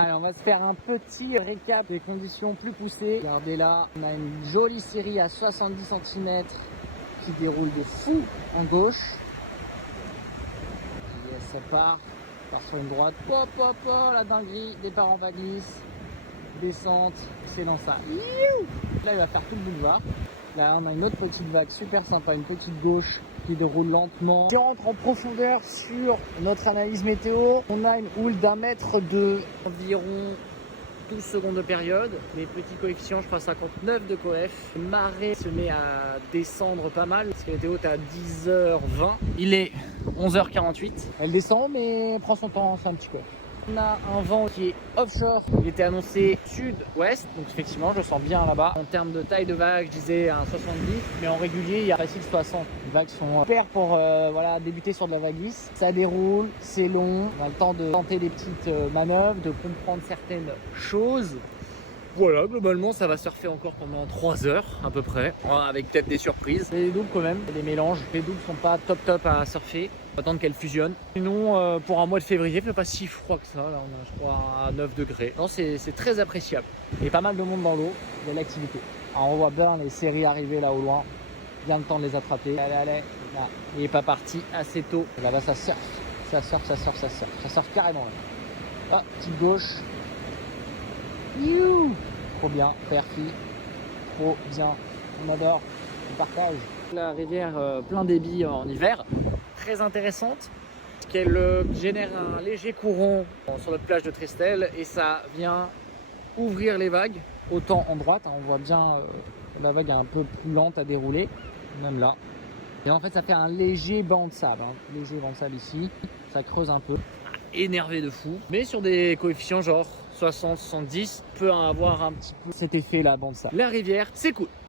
Allez, on va se faire un petit récap des conditions plus poussées. Regardez là, on a une jolie série à 70 cm qui déroule de fou en gauche. Yes, ça part sur une droite. Pop, pop, pop, la dinguerie, départ en va-glisse, descente, excellent ça. Là, il va faire tout le boulevard. Là, on a une autre petite vague super sympa, une petite gauche qui déroule lentement. Si on rentre en profondeur sur notre analyse météo, on a une houle d'1,2 m, environ 12 secondes de période. Les petits coefficients, je crois 59 de coef. Le marais se met à descendre pas mal, parce que la météo est à 10h20. Il est 11h48. Elle descend, mais prend son temps, c'est un petit peu. On a un vent qui est offshore, il était annoncé sud-ouest, donc effectivement je sens bien là-bas. En termes de taille de vague, je disais un 70, mais en régulier il y a facile 60. Les vagues sont super pour voilà, débuter sur de la vague glisse. Ça déroule, c'est long, on a le temps de tenter des petites manœuvres, de comprendre certaines choses. Voilà, globalement ça va surfer encore pendant 3 heures à peu près, avec peut-être des surprises. Les doubles quand même, des mélanges. Les doubles sont pas top à surfer. On va attendre qu'elles fusionnent. Sinon, pour un mois de février, il ne fait pas si froid que ça. Là, on a, je crois, à 9 degrés. Non, c'est très appréciable. Et pas mal de monde dans l'eau, de l'activité. Alors, on voit bien les séries arriver là au loin. Bien le temps de les attraper. Allez. Là, il n'est pas parti assez tôt. Là-bas, ça surfe. Ça surfe carrément. Là. Ah, petite gauche. You. Trop bien, perfi. Trop bien. On adore. On partage. La rivière plein débit en hiver. Très intéressante, qu'elle génère un léger courant sur notre plage de Trestel et ça vient ouvrir les vagues, autant en droite, on voit bien la vague est un peu plus lente à dérouler, même là. Et en fait ça fait un léger banc de sable, léger banc de sable ici, ça creuse un peu, énervé de fou, mais sur des coefficients genre 60-70, peut avoir un petit peu cet effet là, banc de sable. La rivière, c'est cool.